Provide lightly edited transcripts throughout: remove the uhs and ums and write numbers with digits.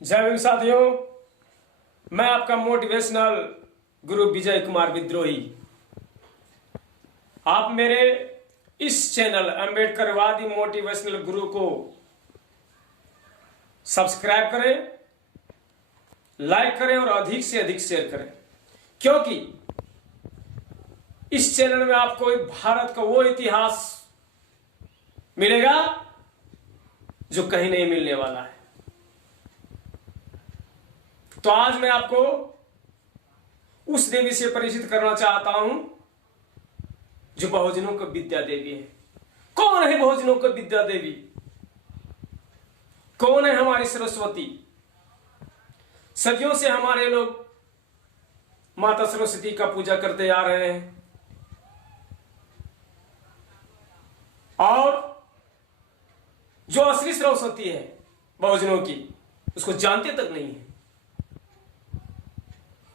जय भीम साथियों, मैं आपका मोटिवेशनल गुरु विजय कुमार विद्रोही। आप मेरे इस चैनल अंबेडकरवादी मोटिवेशनल गुरु को सब्सक्राइब करें, लाइक करें और अधिक से अधिक शेयर करें, क्योंकि इस चैनल में आपको एक भारत का वो इतिहास मिलेगा जो कहीं नहीं मिलने वाला है। तो आज मैं आपको उस देवी से परिचित करना चाहता हूं जो बहुजनों को विद्या देवी है। कौन है बहुजनों को विद्या देवी? कौन है हमारी सरस्वती? सदियों से हमारे लोग माता सरस्वती का पूजा करते आ रहे हैं और जो असली सरस्वती है बहुजनों की, उसको जानते तक नहीं है।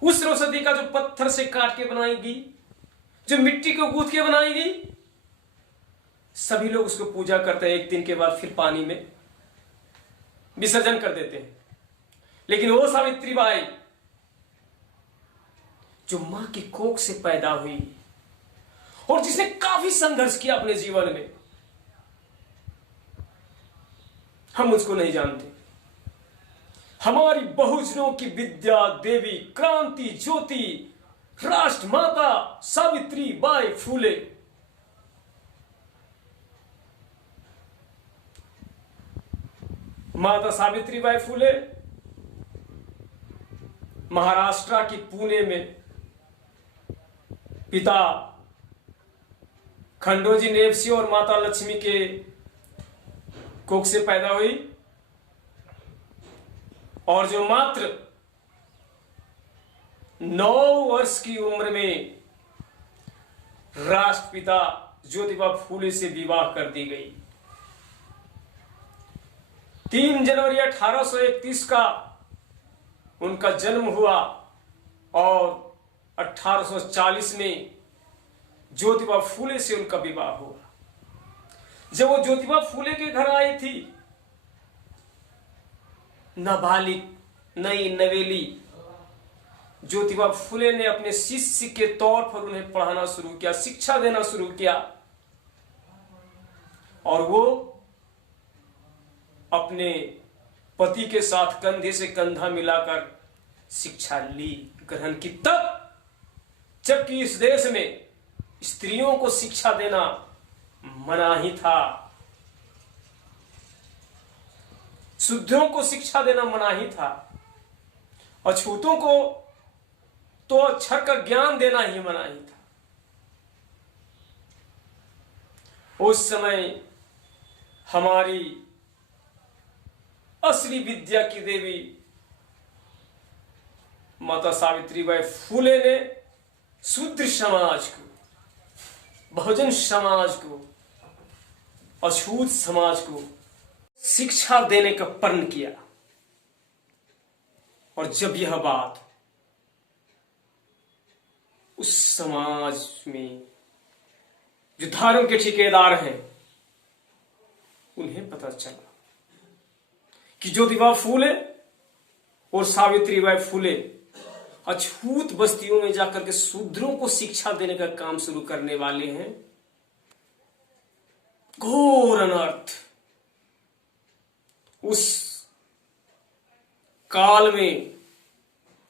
उस सरस्वती का जो पत्थर से काट के बनाई गई, जो मिट्टी को गूंथ के बनाई गई, सभी लोग उसको पूजा करते हैं। एक दिन के बाद फिर पानी में विसर्जन कर देते हैं। लेकिन वो सावित्री बाई जो मां की कोख से पैदा हुई और जिसने काफी संघर्ष किया अपने जीवन में, हम उसको नहीं जानते। हमारी बहुजनों की विद्या देवी, क्रांति ज्योति, राष्ट्र माता सावित्री बाई फूले। माता सावित्री बाई फूले महाराष्ट्र की पुणे में पिता खंडोजी नेवसी और माता लक्ष्मी के कोख से पैदा हुई और जो मात्र 9 वर्ष की उम्र में राष्ट्रपिता ज्योतिबा फूले से विवाह कर दी गई। 3 जनवरी 1831 का उनका जन्म हुआ और 1840 में ज्योतिबा फूले से उनका विवाह हुआ। जब वो ज्योतिबा फूले के घर आई थी, नाबालिग नई नवेली ज्योतिबा फूले ने अपने शिष्य के तौर पर उन्हें पढ़ाना शुरू किया, शिक्षा देना शुरू किया और वो अपने पति के साथ कंधे से कंधा मिलाकर शिक्षा ली, ग्रहण की। तब जबकि इस देश में स्त्रियों को शिक्षा देना मनाही था, शुद्धों को शिक्षा देना मनाही था, अछूतों को तो अक्षर का ज्ञान देना ही मनाही था। उस समय हमारी असली विद्या की देवी माता सावित्रीबाई फूले ने शूद्र समाज को, बहुजन समाज को, अछूत समाज को शिक्षा देने का प्रण किया। और जब यह बात उस समाज में जो धर्म के ठेकेदार हैं उन्हें पता चला कि ज्योतिबा फूले और सावित्रीबाई फूले अछूत बस्तियों में जाकर के शूद्रों को शिक्षा देने का काम शुरू करने वाले हैं, घोर अनर्थ। उस काल में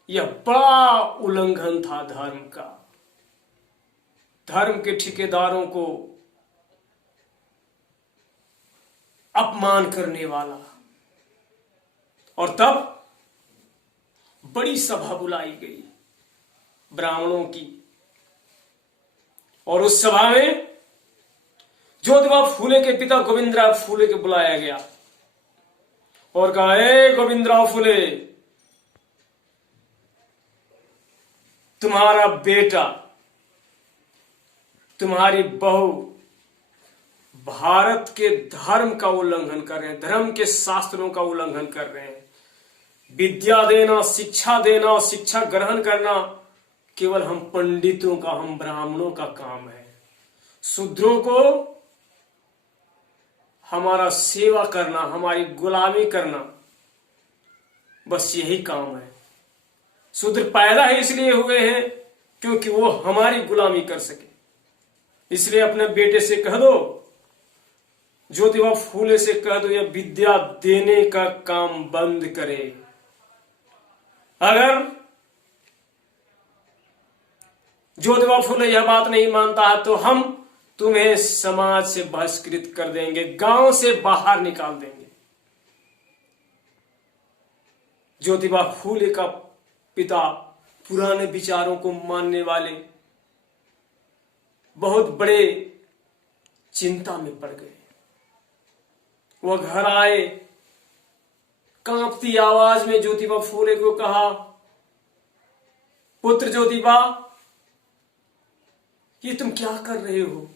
यह बड़ा उल्लंघन था धर्म का, धर्म के ठेकेदारों को अपमान करने वाला। और तब बड़ी सभा बुलाई गई ब्राह्मणों की और उस सभा में ज्योतिबा फूले के पिता गोविंदराव फूले को बुलाया गया और कहा, हे गोविंदराव फूले, तुम्हारा बेटा, तुम्हारी बहू भारत के धर्म का उल्लंघन कर रहे हैं, धर्म के शास्त्रों का उल्लंघन कर रहे हैं। विद्या देना, शिक्षा ग्रहण करना केवल हम पंडितों का, हम ब्राह्मणों का काम है। शूद्रों को हमारा सेवा करना, हमारी गुलामी करना बस यही काम है। शूद्र पैदा ही इसलिए हुए हैं क्योंकि वो हमारी गुलामी कर सके। इसलिए अपने बेटे से कह दो, ज्योतिबा फूले से कह दो, यह विद्या देने का काम बंद करे। अगर ज्योतिबा फूले यह बात नहीं मानता है तो हम तुम्हें समाज से बहिष्कृत कर देंगे, गांव से बाहर निकाल देंगे। ज्योतिबा फूले का पिता पुराने विचारों को मानने वाले बहुत बड़े चिंता में पड़ गए। वह घर आए, कांपती आवाज में ज्योतिबा फूले को कहा, पुत्र ज्योतिबा, ये तुम क्या कर रहे हो?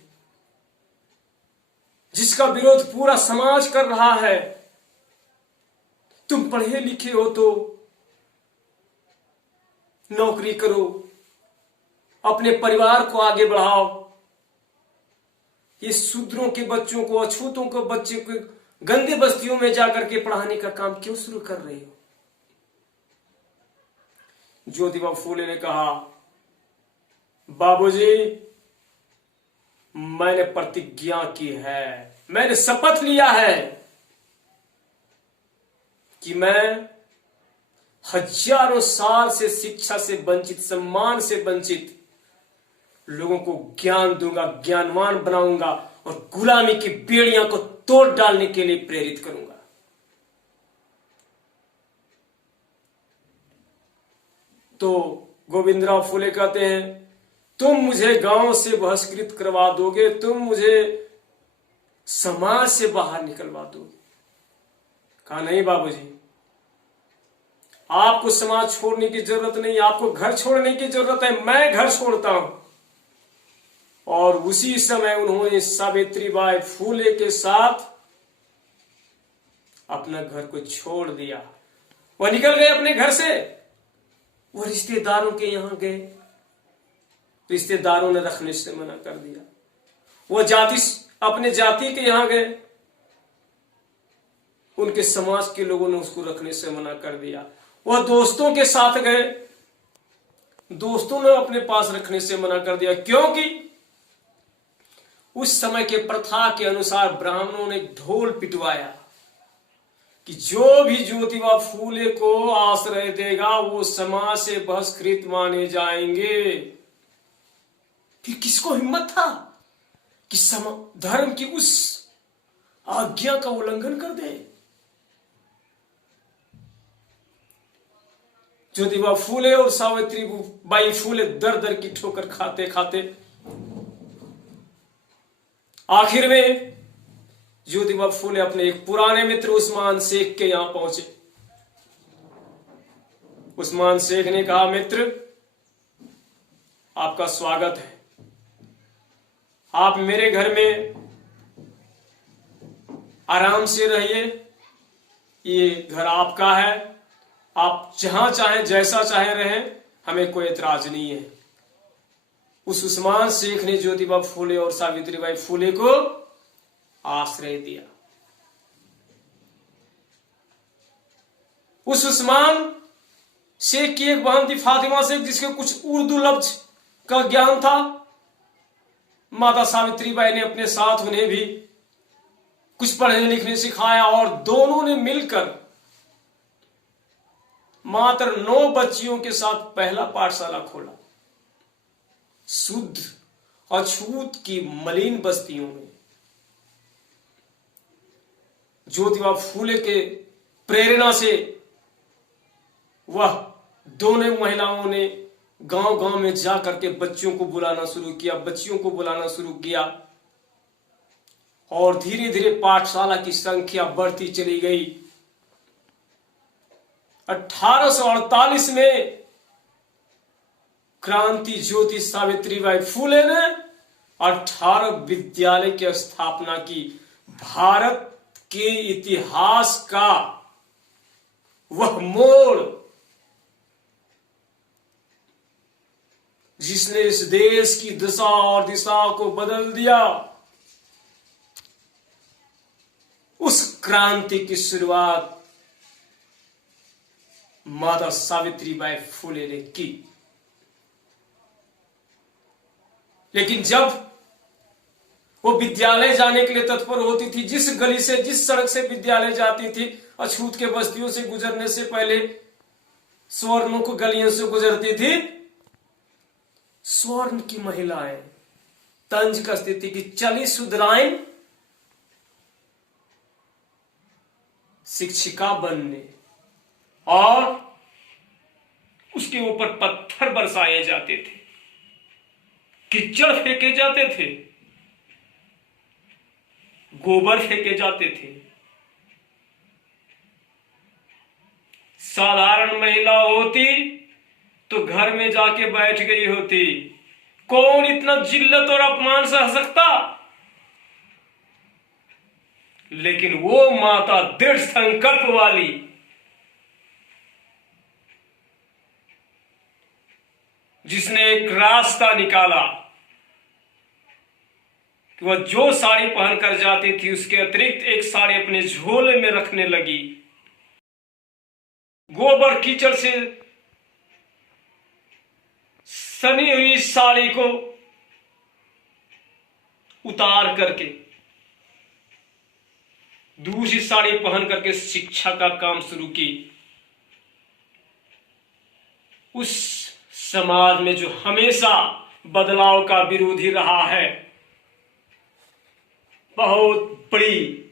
जिसका विरोध पूरा समाज कर रहा है, तुम पढ़े लिखे हो तो नौकरी करो, अपने परिवार को आगे बढ़ाओ। ये शूद्रों के बच्चों को, अछूतों को बच्चे को गंदे बस्तियों में जाकर के पढ़ाने का काम क्यों शुरू कर रहे हो? ज्योतिबा फूले ने कहा, बाबूजी, मैंने प्रतिज्ञा की है, मैंने शपथ लिया है कि मैं हजारों साल से शिक्षा से वंचित, सम्मान से वंचित लोगों को ज्ञान दूंगा, ज्ञानवान बनाऊंगा और गुलामी की बेड़ियां को तोड़ डालने के लिए प्रेरित करूंगा। तो गोविंदराव फूले कहते हैं, तुम मुझे गांव से बहिष्कृत करवा दोगे, तुम मुझे समाज से बाहर निकलवा दोगे। कहा, नहीं बाबूजी, आपको समाज छोड़ने की जरूरत नहीं, आपको घर छोड़ने की जरूरत है, मैं घर छोड़ता हूं। और उसी समय उन्होंने सावित्रीबाई फूले के साथ अपना घर को छोड़ दिया। वह निकल गए अपने घर से, वह रिश्तेदारों के यहां गए, रिश्तेदारों ने रखने से मना कर दिया। वह अपने जाति के यहां गए, उनके समाज के लोगों ने उसको रखने से मना कर दिया। वह दोस्तों के साथ गए, दोस्तों ने अपने पास रखने से मना कर दिया, क्योंकि उस समय के प्रथा के अनुसार ब्राह्मणों ने ढोल पिटवाया कि जो भी ज्योतिबा फूले को आश्रय देगा वो समाज से बहिष्कृत माने जाएंगे। फिर किसको हिम्मत था कि धर्म की उस आज्ञा का उल्लंघन कर दे? ज्योतिबा फूले और सावित्रीबाई फूले दर दर की ठोकर खाते खाते आखिर में ज्योतिबा फूले अपने एक पुराने मित्र उस्मान शेख के यहां पहुंचे। उस्मान शेख ने कहा, मित्र, आपका स्वागत है, आप मेरे घर में आराम से रहिए, ये घर आपका है, आप जहां चाहें जैसा चाहें रहें, हमें कोई एतराज नहीं है। उस उस्मान शेख ने ज्योतिबा फूले और सावित्रीबाई फूले को आश्रय दिया। उस उस्मान शेख की एक बहन थी फातिमा शेख, जिसके कुछ उर्दू लफ्ज का ज्ञान था। माता सावित्रीबाई ने अपने साथ उन्हें भी कुछ पढ़ने लिखने सिखाया और दोनों ने मिलकर मात्र 9 बच्चियों के साथ पहला पाठशाला खोला। शुद्ध अछूत की मलिन बस्तियों में ज्योतिबा फूले के प्रेरणा से वह दोनों महिलाओं ने गांव गांव में जाकर के बच्चियों को बुलाना शुरू किया, बच्चियों को बुलाना शुरू किया और धीरे धीरे पाठशाला की संख्या बढ़ती चली गई। 1848 में क्रांति ज्योति सावित्रीबाई फूले ने 18 विद्यालय की स्थापना की। भारत के इतिहास का वह मोड़ जिसने इस देश की दशा और दिशा को बदल दिया, उस क्रांति की शुरुआत माता सावित्रीबाई फुले ने की। लेकिन जब वो विद्यालय जाने के लिए तत्पर होती थी, जिस गली से, जिस सड़क से विद्यालय जाती थी, अछूत के बस्तियों से गुजरने से पहले स्वर्ण को गलियों से गुजरती थी, स्वर्ण की महिलाएं तंज कसती थी कि चली सुधराएं शिक्षिका बनने, और उसके ऊपर पत्थर बरसाए जाते थे, कीचड़ फेंके जाते थे, गोबर फेंके जाते थे। साधारण महिला होती तो घर में जाके बैठ गई होती, कौन इतना जिल्लत और अपमान सह सकता। लेकिन वो माता दृढ़ संकल्प वाली, जिसने एक रास्ता निकाला कि वह जो साड़ी पहनकर जाती थी उसके अतिरिक्त एक साड़ी अपने झोले में रखने लगी, गोबर कीचड़ से सनी हुई साड़ी को उतार करके दूसरी साड़ी पहन करके शिक्षा का काम शुरू की। उस समाज में जो हमेशा बदलाव का विरोधी रहा है, बहुत बड़ी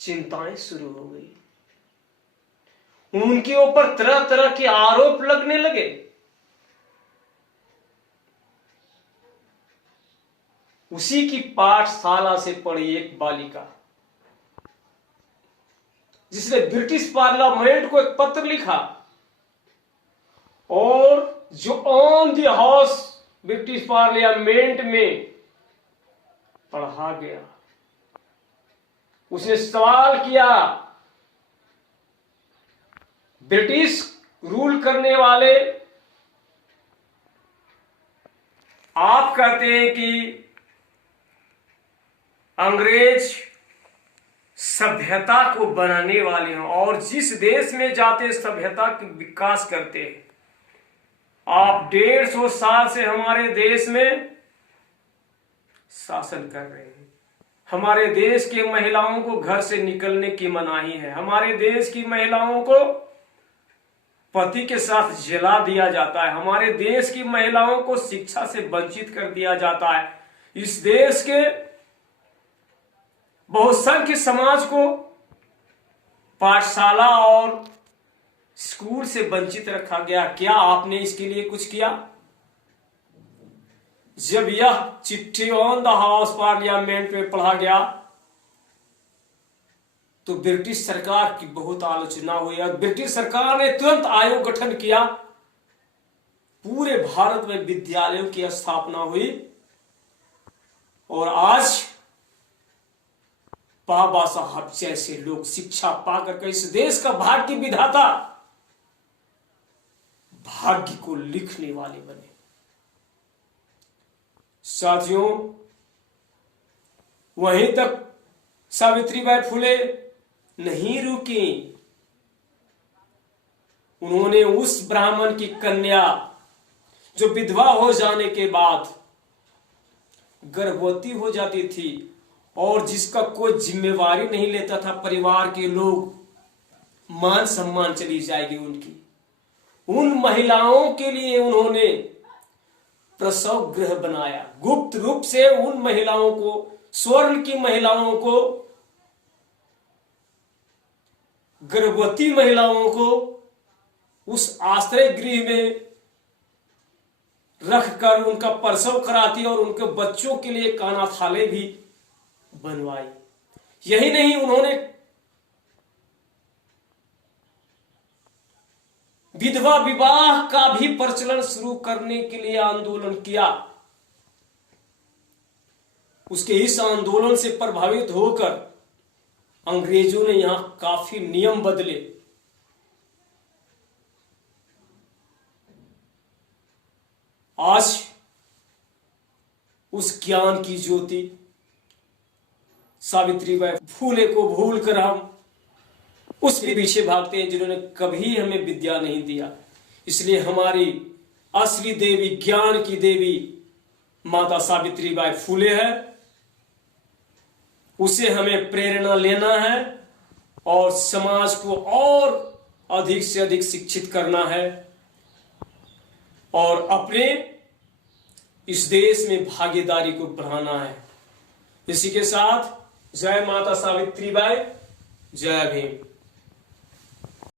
चिंताएं शुरू हो गई। उनके ऊपर तरह तरह के आरोप लगने लगे। उसी की पाठशाला से पढ़ी एक बालिका, जिसने ब्रिटिश पार्लियामेंट को एक पत्र लिखा, और जो on the house British parliament में पढ़ा गया। उसने सवाल किया, ब्रिटिश रूल करने वाले आप कहते हैं कि अंग्रेज सभ्यता को बनाने वाले हैं, और जिस देश में जाते सभ्यता की विकास करते हैं। आप 150 साल से हमारे देश में शासन कर रहे हैं। हमारे देश की महिलाओं को घर से निकलने की मनाही है। हमारे देश की महिलाओं को पति के साथ जला दिया जाता है। हमारे देश की महिलाओं को शिक्षा से वंचित कर दिया जाता है। इस देश के बहुसंख्य समाज को पाठशाला और स्कूल से वंचित रखा गया। क्या आपने इसके लिए कुछ किया? जब यह चिट्ठी ऑन द हाउस पार्लियामेंट में पढ़ा गया तो ब्रिटिश सरकार की बहुत आलोचना हुई, और ब्रिटिश सरकार ने तुरंत आयोग गठन किया। पूरे भारत में विद्यालयों की स्थापना हुई, और आज बाबा साहब जैसे लोग शिक्षा पाकर के इस देश का भाग्य विधाता, भाग्य को लिखने वाले बने। साथियों, वहीं तक सावित्रीबाई फुले नहीं रुकी। उन्होंने उस ब्राह्मण की कन्या जो विधवा हो जाने के बाद गर्भवती हो जाती थी और जिसका कोई जिम्मेवारी नहीं लेता था परिवार के लोग, मान सम्मान चली जाएगी उनकी, उन महिलाओं के लिए उन्होंने प्रसव गृह बनाया। गुप्त रूप से उन महिलाओं को, स्वर्ण की महिलाओं को, गर्भवती महिलाओं को उस आश्रय गृह में रखकर उनका प्रसव कराती और उनके बच्चों के लिए अनाथालय भी बनवाई। यही नहीं, उन्होंने विधवा विवाह का भी प्रचलन शुरू करने के लिए आंदोलन किया। उसके इस आंदोलन से प्रभावित होकर अंग्रेजों ने यहां काफी नियम बदले। आज उस ज्ञान की ज्योति सावित्रीबाई फुले को भूलकर हम उसके पीछे भागते हैं जिन्होंने कभी हमें विद्या नहीं दिया। इसलिए हमारी असली देवी, ज्ञान की देवी माता सावित्रीबाई फूले है, उसे हमें प्रेरणा लेना है और समाज को और अधिक से अधिक शिक्षित करना है और अपने इस देश में भागीदारी को बढ़ाना है। इसी के साथ जय माता सावित्रीबाई, जय भीम।